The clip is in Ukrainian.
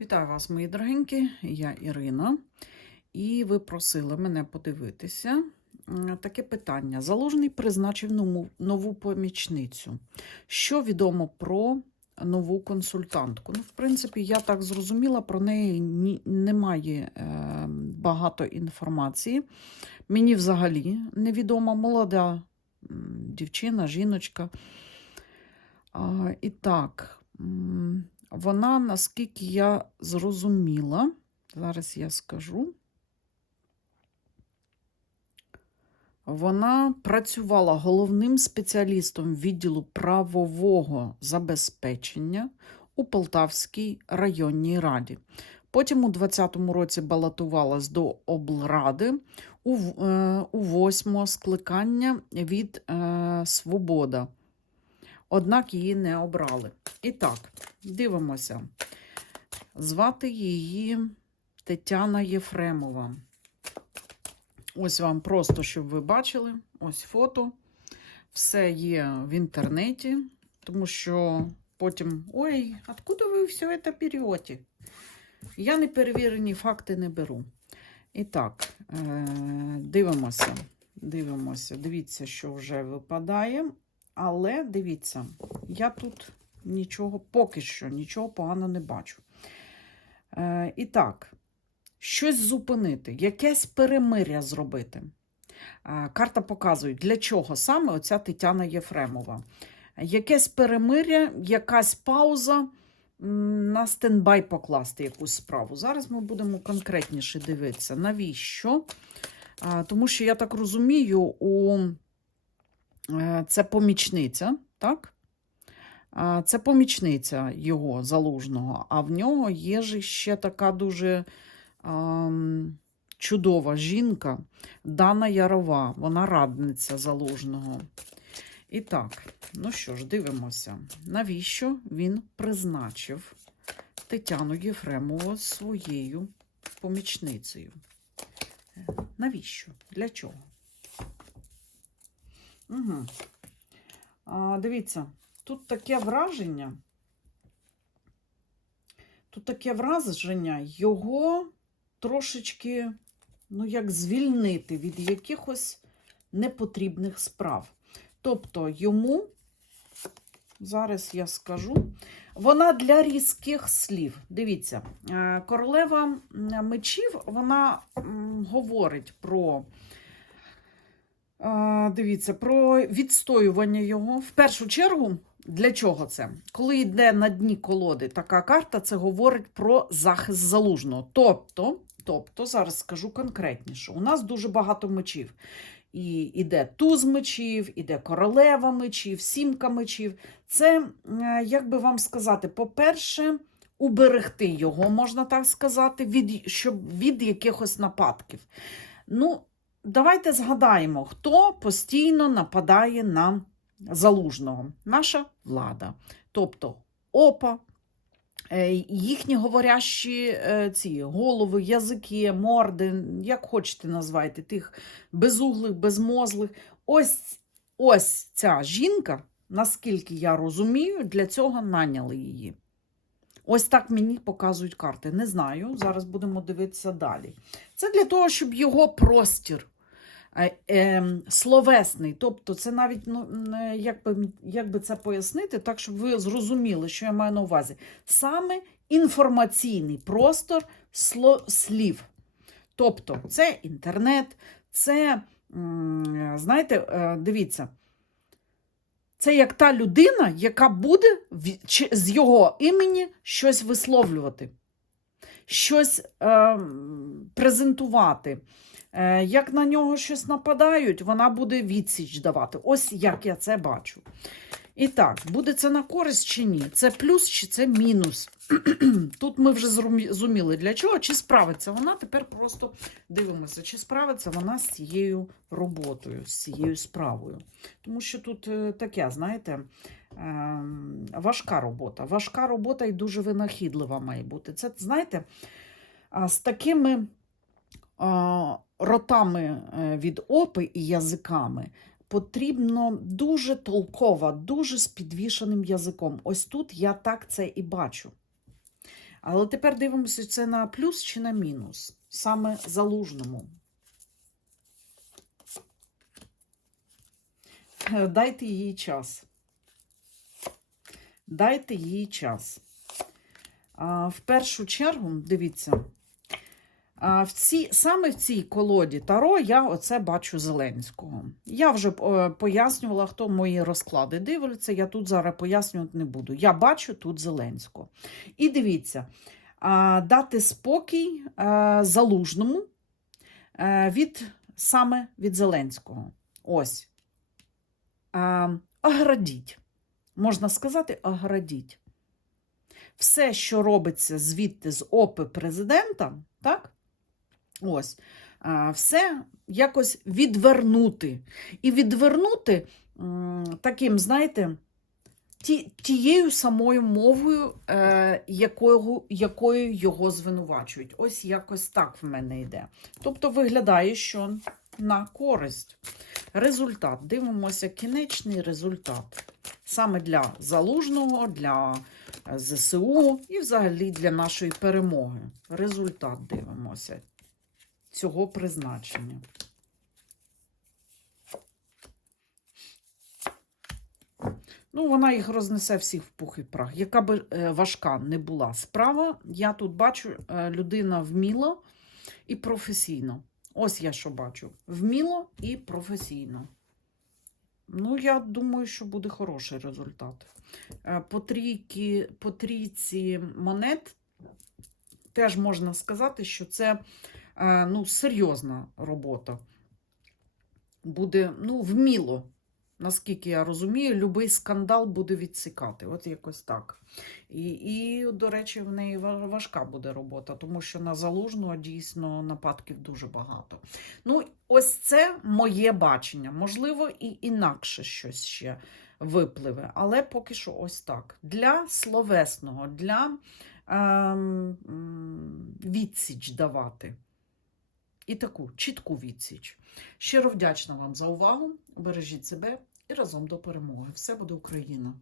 Вітаю вас, мої дорогенькі, я Ірина, і ви просили мене подивитися. Таке питання. Залужний призначив нову, помічницю. Що відомо про нову консультантку? Ну, в принципі, я так зрозуміла, про неї немає е, багато інформації. Мені взагалі невідома молода дівчина, жіночка. І так, вона, наскільки я зрозуміла, зараз я скажу. Вона працювала головним спеціалістом відділу правового забезпечення у Полтавській районній раді. Потім у 2020 році балотувалась до облради у, е, у восьмого скликання від е, Свобода. Однак її не обрали. І так, дивимося. Звати її Тетяна Єфремова. Ось вам просто, щоб ви бачили. Ось фото. Все є в інтернеті, тому що потім. Ой, откуда ви все це берете? Я неперевірені факти не беру. І так, е, дивимося. Дивимося. Дивіться, що вже випадає. Але дивіться, я тут нічого, поки що нічого поганого не бачу. Е, і так, щось зупинити, якесь перемиря зробити. Е, карта показує, для чого саме оця Тетяна Єфремова. Якесь перемиря, якась пауза на стендбай покласти якусь справу. Зараз ми будемо конкретніше дивитися, навіщо? А, тому що я так розумію, у Е, це помічниця, так? А, Це помічниця його залужного, а в нього є ж ще така дуже ам, чудова жінка Дана Ярова, вона радниця залужного. І так, ну що ж, дивимося, навіщо він призначив Тетяну Єфремову своєю помічницею? Навіщо? Для чого? Угу. А, дивіться, тут таке враження. Тут таке враження, його трошечки, ну, як звільнити від якихось непотрібних справ. Тобто йому, зараз я скажу, вона для різких слів. Дивіться, е, королева мечів, вона говорить про. Дивіться, про відстоювання його. В першу чергу, для чого це? Коли йде на дні колоди така карта, це говорить про захист залужного. Тобто, тобто, зараз скажу конкретніше, у нас дуже багато мечів. І іде туз мечів, іде королева мечів, сімка мечів. Це, як би вам сказати, по-перше, уберегти його, можна так сказати, від, щоб, від якихось нападків. Ну, Давайте згадаємо, хто постійно нападає на залужного. Наша влада. Тобто ОПА, е, їхні говорящі е, ці голови, язики, морди, як хочете назвайте, тих безуглих, безмозлих. Ось, ось ця жінка, наскільки я розумію, для цього наняли її. Ось так мені показують карти. Не знаю. Зараз будемо дивитися далі. Це для того, щоб його простір словесний. Тобто, це навіть, ну, як би, як би це пояснити, так, щоб ви зрозуміли, що я маю на увазі. Саме інформаційний простор слів. Тобто, це інтернет, це, знаєте, е, дивіться. Це як та людина, яка буде з його імені щось висловлювати, щось е, презентувати. Е, як на нього щось нападають, вона буде відсіч давати. Ось як я це бачу. І так, буде це на користь чи ні? Це плюс чи це мінус? Тут ми вже зрозуміли для чого, чи справиться вона. Тепер просто дивимося, чи справиться вона з цією роботою, з цією справою. Тому що тут е, таке, знаєте, ем, важка робота. Важка робота і дуже винахідлива має бути. Це, знаєте, з такими ротами е, від опи і язиками потрібно дуже толкова, дуже з підвішеним язиком. Ось тут я так це і бачу. Але тепер дивимося, це на плюс чи на мінус. Саме залужному. Е, Дайте їй час. Дайте їй час. В першу чергу, дивіться, в цій, саме в цій колоді Таро я оце бачу Зеленського. Я вже е, пояснювала, хто мої розклади дивиться. Я тут зараз пояснювати не буду. Я бачу тут Зеленського. І дивіться, дати спокій е, залужному е, від саме від Зеленського. Ось. Оградіть. Можна сказати, оградіть. Все, що робиться звідти з опи президента, так? Ось, все якось відвернути. І відвернути таким, знаєте, ті, тією самою мовою, е, якою, якою його звинувачують. Ось якось так в мене йде. Тобто виглядає, що на користь. Результат. Дивимося кінечний результат. Саме для залужного, для е, ЗСУ і взагалі для нашої перемоги. Результат дивимося цього призначення. Ну, вона їх рознесе всіх в пух і прах. Яка би е, важка не була справа, я тут бачу, е, людина вміла і професійно. Ось я що бачу: вміло і професійно. Ну, я думаю, що буде хороший результат. Е, По, трійки, по трійці монет теж можна сказати, що це ну, серйозна робота. Буде ну, вміло. Наскільки я розумію, будь-який скандал буде відсікати. От якось так. І, і, до речі, в неї важка буде робота, тому що на залужного дійсно нападків дуже багато. Ну, ось це моє бачення. Можливо, і інакше щось ще випливе, але поки що ось так. Для словесного, для ем, відсіч давати. І таку чітку відсіч. Щиро вдячна вам за увагу. Бережіть себе і разом до перемоги. Все буде Україна!